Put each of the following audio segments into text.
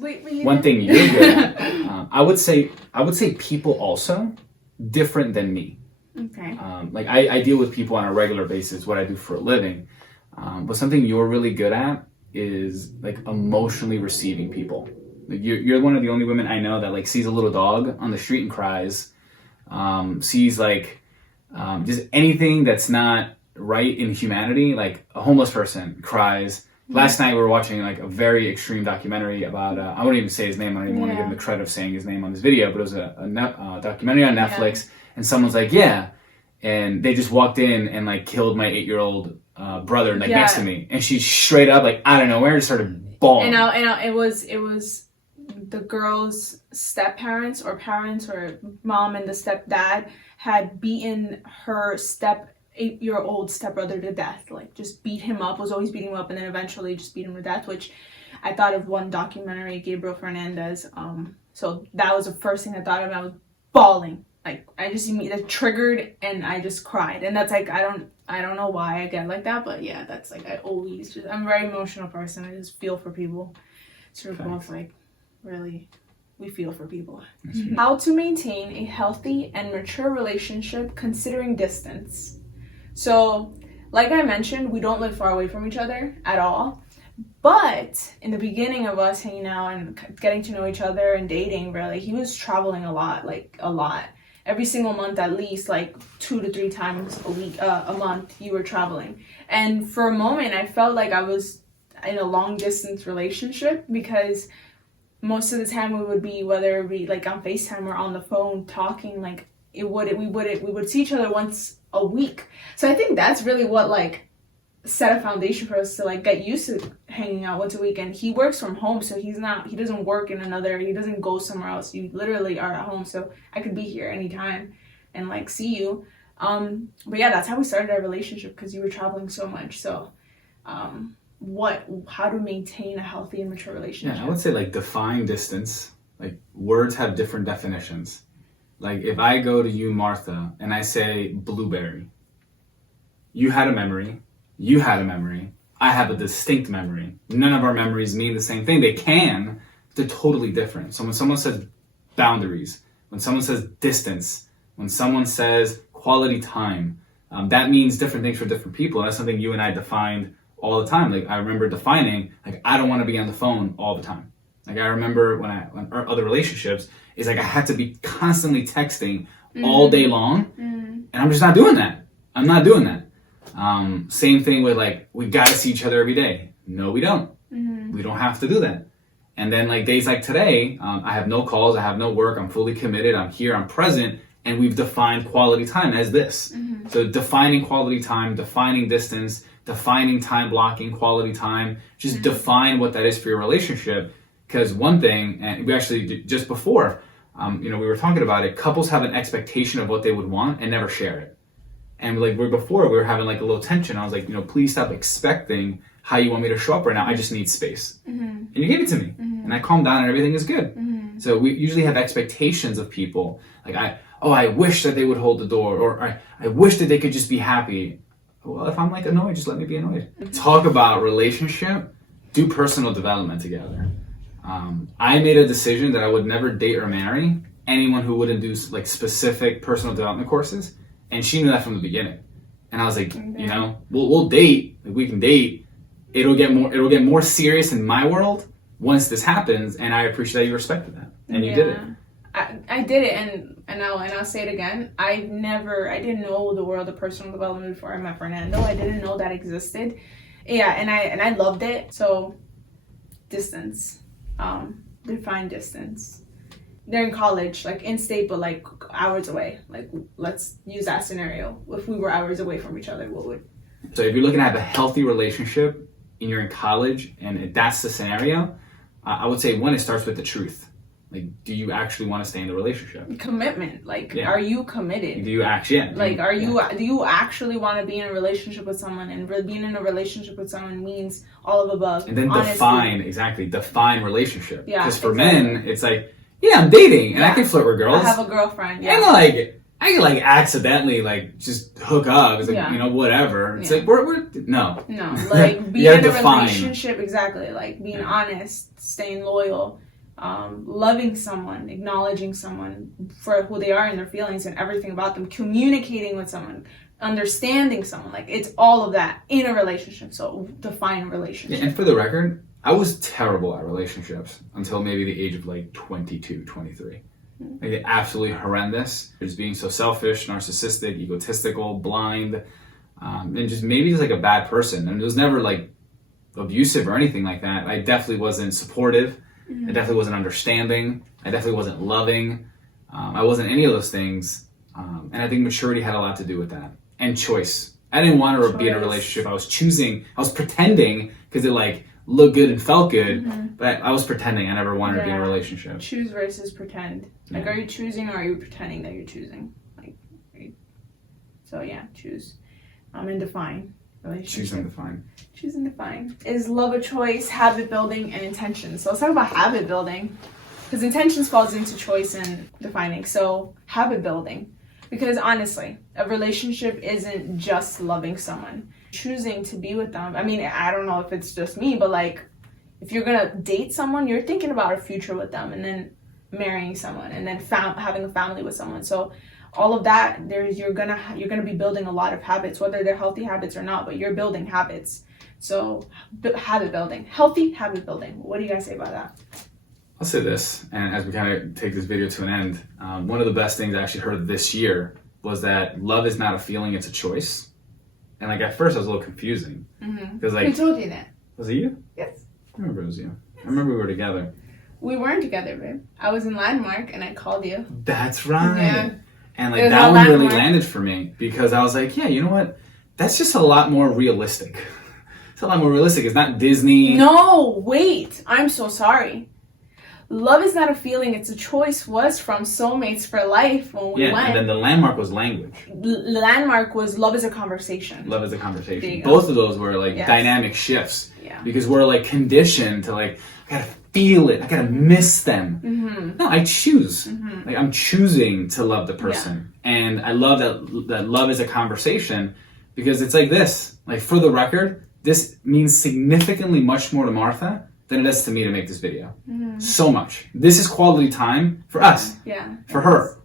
one thing you're good at. I would say people also different than me. Okay. Like I deal with people on a regular basis, what I do for a living. But something you're really good at is like emotionally receiving people. Like you're one of the only women I know that like sees a little dog on the street and cries. Sees like just anything that's not right in humanity, like a homeless person cries. Last night we were watching like a very extreme documentary about, I wouldn't even say his name, I don't even want to give him the credit of saying his name on this video, but it was a documentary on Netflix, and someone's like, and they just walked in and like killed my 8-year-old brother like next to me, and she straight up like out of nowhere just started bawling. And it was the girl's step-parents or parents or mom and the stepdad had beaten her 8-year-old stepbrother to death, like just beat him up, was always beating him up, and then eventually just beat him to death, which I thought of one documentary, Gabriel Fernandez. So that was the first thing I thought of. I was bawling. Like I just immediately triggered and I just cried. And that's like, I don't know why I get like that, but yeah, that's like, I'm a very emotional person. I just feel for people. So we're both like, really, we feel for people. How to maintain a healthy and mature relationship considering distance. So, like I mentioned, we don't live far away from each other at all. But in the beginning of us hanging out and getting to know each other and dating, really, he was traveling a lot. Every single month, at least, like 2 to 3 times a month, you were traveling. And for a moment, I felt like I was in a long distance relationship because most of the time we would be, whether it be like on FaceTime or on the phone talking, like we would see each other once a week. So I think that's really what like set a foundation for us to like get used to hanging out once a week. And he works from home, so he doesn't work in he doesn't go somewhere else. You literally are at home, so I could be here anytime and like see you. But yeah, that's how we started our relationship, because you were traveling so much. So how to maintain a healthy and mature relationship? Yeah, I would say like define distance. Like words have different definitions. Like if I go to you, Martha, and I say blueberry, you had a memory, you had a memory, I have a distinct memory. None of our memories mean the same thing. They can, but they're totally different. So when someone says boundaries, when someone says distance, when someone says quality time, that means different things for different people. And that's something you and I defined all the time. Like I remember defining, like I don't want to be on the phone all the time. Like I remember when our other relationships, is like I had to be constantly texting all day long, and I'm just not doing that. I'm not doing that. Same thing with like, we gotta see each other every day. No, we don't. We don't have to do that. And then like days like today, I have no calls, I have no work, I'm fully committed, I'm here, I'm present, and we've defined quality time as this. So defining quality time, defining distance, defining time blocking, quality time, just define what that is for your relationship. Because one thing, and we actually, just before, we were talking about it, couples have an expectation of what they would want and never share it. And like before, we were having like a little tension. I was like, please stop expecting how you want me to show up right now. I just need space. And you gave it to me. And I calmed down and everything is good. So we usually have expectations of people. Like, I wish that they would hold the door, or I wish that they could just be happy. Well, if I'm like annoyed, just let me be annoyed. Talk about relationship, do personal development together. I made a decision that I would never date or marry anyone who wouldn't do like specific personal development courses, and she knew that from the beginning. And I was like, we'll date, like, we can date. It'll get more serious in my world once this happens, and I appreciate that you respected that, and you did it. I did it, and I'll say it again. I didn't know the world of personal development before I met Fernando. I didn't know that existed. Yeah, and I loved it. So, distance. Define distance. They're in college, like in state, but like hours away. Like, let's use that scenario. If we were hours away from each other, what would? So if you're looking at a healthy relationship and you're in college and that's the scenario, I would say one, it starts with the truth. Like, do you actually want to stay in the relationship? Commitment. Like, are you committed? Do you actually? Do you actually want to be in a relationship with someone? And being in a relationship with someone means all of the above. And then define relationship. Yeah. Because for men, it's like, I'm dating and I can flirt with girls. I have a girlfriend. Yeah. And like, I can like accidentally like just hook up. It's like, whatever. It's like, we're no. Like, being in a relationship, exactly. Like, being honest, staying loyal. loving someone, acknowledging someone for who they are and their feelings and everything about them, communicating with someone, understanding someone. Like, it's all of that in a relationship. So define a relationship. Yeah, and for the record, I was terrible at relationships until maybe the age of like 22, 23. Like, absolutely horrendous. Just being so selfish, narcissistic, egotistical, blind, and just maybe just like a bad person. And it was never like abusive or anything like that. I definitely wasn't supportive. I definitely wasn't understanding. I definitely wasn't loving. I wasn't any of those things. And I think maturity had a lot to do with that. And choice. I didn't want to be in a relationship. I was choosing. I was pretending because it like looked good and felt good. But I was pretending. I never wanted to be in a relationship. Choose versus pretend. Like, are you choosing or are you pretending that you're choosing? Like, so yeah, choose. And define. Choose and define. Choose and define. Is love a choice, habit building, and intentions? So let's talk about habit building, because intentions falls into choice and defining. So habit building, because honestly, a relationship isn't just loving someone, choosing to be with them. I mean, I don't know if it's just me, but like, if you're gonna date someone, you're thinking about a future with them, and then marrying someone, and then having a family with someone. So all of that, you're gonna be building a lot of habits, whether they're healthy habits or not, but you're building habits. So habit building, healthy habit building. What do you guys say about that? I'll say this, and as we kind of take this video to an end, one of the best things I actually heard this year was that love is not a feeling, it's a choice. And like, at first I was a little confusing. Because like, who told you that? Was it you? Yes. I remember it was you. I remember we were together. We weren't together, babe. I was in Landmark and I called you. That's right. Yeah. And like, that one really landed for me, because I was like, yeah, you know what? That's just a lot more realistic. It's a lot more realistic. It's not Disney. No, wait. I'm so sorry. Love is not a feeling, it's a choice was from Soulmates for Life when we went. And then the landmark was language. Landmark was love is a conversation. Love is a conversation. Both of those were like dynamic shifts. Yeah. Because we're like conditioned to like, I gotta feel it. I gotta miss them. No, I choose. Like, I'm choosing to love the person. Yeah. And I love that love is a conversation, because it's like this. Like, for the record, this means significantly much more to Martha than it does to me to make this video. So much. This is quality time for us. Yeah. For her.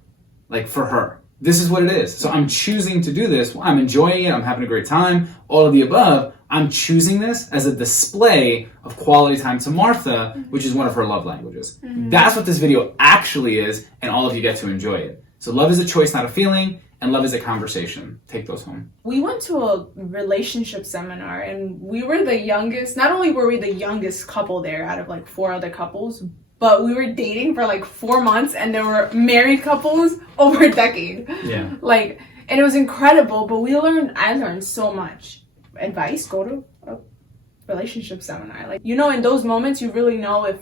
Like, for her. This is what it is. So I'm choosing to do this. I'm enjoying it. I'm having a great time. All of the above. I'm choosing this as a display of quality time to Martha, which is one of her love languages. That's what this video actually is, and all of you get to enjoy it. So love is a choice, not a feeling, and love is a conversation. Take those home. We went to a relationship seminar, and we were the youngest. Not only were we the youngest couple there out of like 4 other couples, but we were dating for like 4 months, and there were married couples over a decade. Yeah. Like, and it was incredible, but I learned so much. Advice, go to a relationship seminar. Like, you know, in those moments, you really know if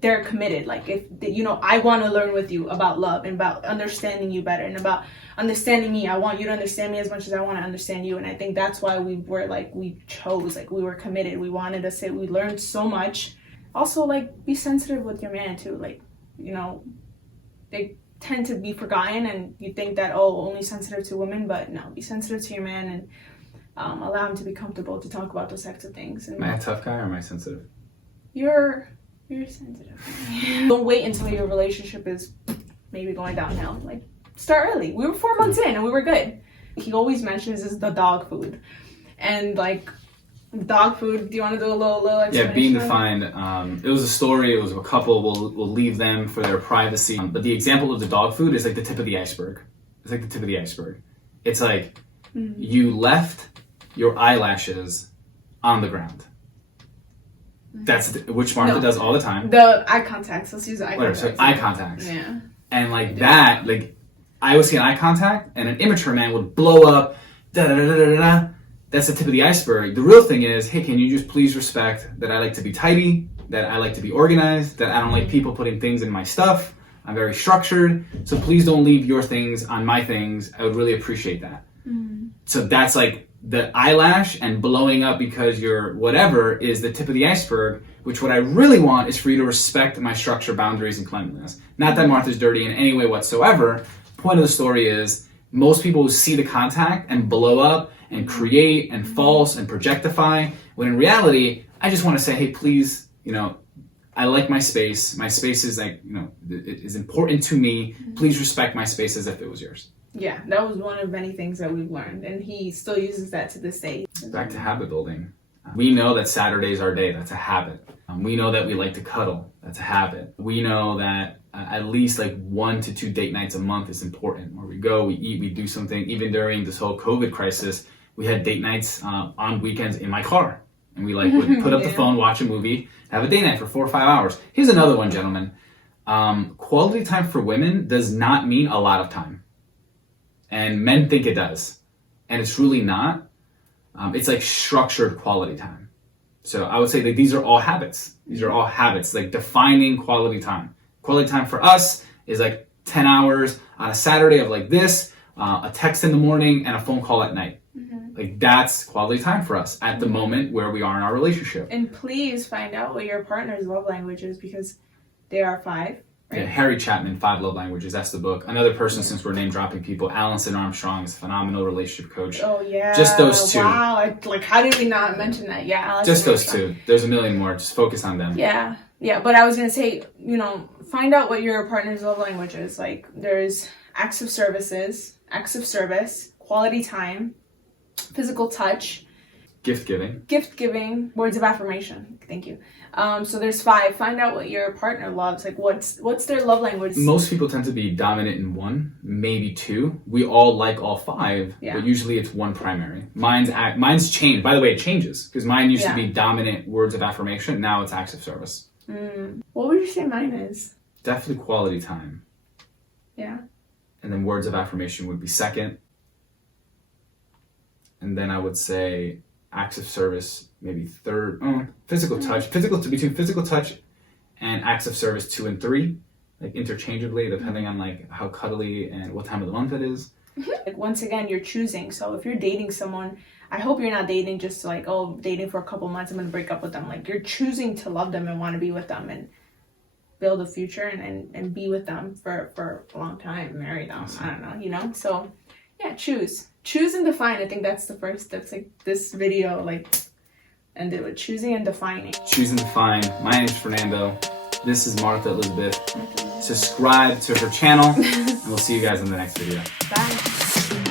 they're committed. Like, if, you know, I want to learn with you about love and about understanding you better and about understanding me. I want you to understand me as much as I want to understand you. And I think that's why we were like, we chose, like, we were committed. We wanted to say, we learned so much. Also, like, be sensitive with your man too. Like, you know, they tend to be forgotten, and you think that, oh, only sensitive to women, but no, be sensitive to your man and allow him to be comfortable to talk about those types of things. And am I a tough guy or am I sensitive? You're sensitive. Don't wait until your relationship is maybe going downhill. Like, start early. We were 4 months in and we were good. He always mentions is the dog food. And like, dog food, do you want to do a little explanation? Yeah, being defined. It was a story. It was a couple. We'll leave them for their privacy. But the example of the dog food is like the tip of the iceberg. It's like the tip of the iceberg. It's like you left your eyelashes on the ground. That's which Martha does all the time. The eye contacts. Let's use eye contacts. So eye contacts. Yeah. And like that, like I would see an eye contact, and an immature man would blow up. Da da da da da da. That's the tip of the iceberg. The real thing is, hey, can you just please respect that I like to be tidy, that I like to be organized, that I don't like people putting things in my stuff. I'm very structured, so please don't leave your things on my things. I would really appreciate that. So that's like the eyelash and blowing up because you're whatever is the tip of the iceberg, which what I really want is for you to respect my structure, boundaries, and cleanliness. Not that Martha's dirty in any way whatsoever. Point of the story is most people who see the contact and blow up and create and false and projectify, when in reality, I just want to say, hey, please, you know, I like my space. My space is like, it is important to me. Please respect my space as if it was yours. Yeah, that was one of many things that we've learned, and he still uses that to this day. Back to habit building. We know that Saturday's our day. That's a habit. We know that we like to cuddle. That's a habit. We know that at least like 1 to 2 date nights a month is important, where we go, we eat, we do something. Even during this whole COVID crisis, we had date nights on weekends in my car. And we like would put up the phone, watch a movie, have a date night for 4 or 5 hours. Here's another one, gentlemen. Quality time for women does not mean a lot of time. And men think it does. And it's really not. It's like structured quality time. So I would say that these are all habits. These are all habits, like defining quality time. Quality time for us is like 10 hours on a Saturday of like this, a text in the morning and a phone call at night. Like that's quality time for us at the moment where we are in our relationship. And please find out what your partner's love language is, because there are 5. Right? Yeah, Harry Chapman, 5 Love Languages. That's the book. Another person, since we're name dropping people, Allison Armstrong is a phenomenal relationship coach. Oh yeah. Just those 2. Wow. Like, how did we not mention that? Yeah. Allison Just those Armstrong. 2. There's a million more. Just focus on them. Yeah. Yeah. But I was gonna say, find out what your partner's love language is. Like, there's acts of service, quality time, physical touch, Gift giving, words of affirmation. Thank you. So there's 5. Find out what your partner loves. Like, what's their love language? Most people tend to be dominant in 1, maybe 2. We all like all 5, but usually it's 1 primary. Mine's changed. By the way, it changes, because mine used to be dominant words of affirmation. Now it's acts of service. What would you say mine is? Definitely quality time. Yeah. And then words of affirmation would be second. And then I would say acts of service, maybe third. Physical touch. Between physical touch and acts of service 2 and 3, like interchangeably, depending on like how cuddly and what time of the month it is. Like, once again, you're choosing. So if you're dating someone, I hope you're not dating just like, dating for a couple months, I'm gonna break up with them. Like, you're choosing to love them and want to be with them and build a future and be with them for a long time, marry them. Awesome. I don't know, So yeah, choose and define. I think that's like this video like ended with choosing and defining. Choose and define. My name is Fernando. This is Martha Elizabeth. Subscribe to her channel, and we'll see you guys in the next video. Bye.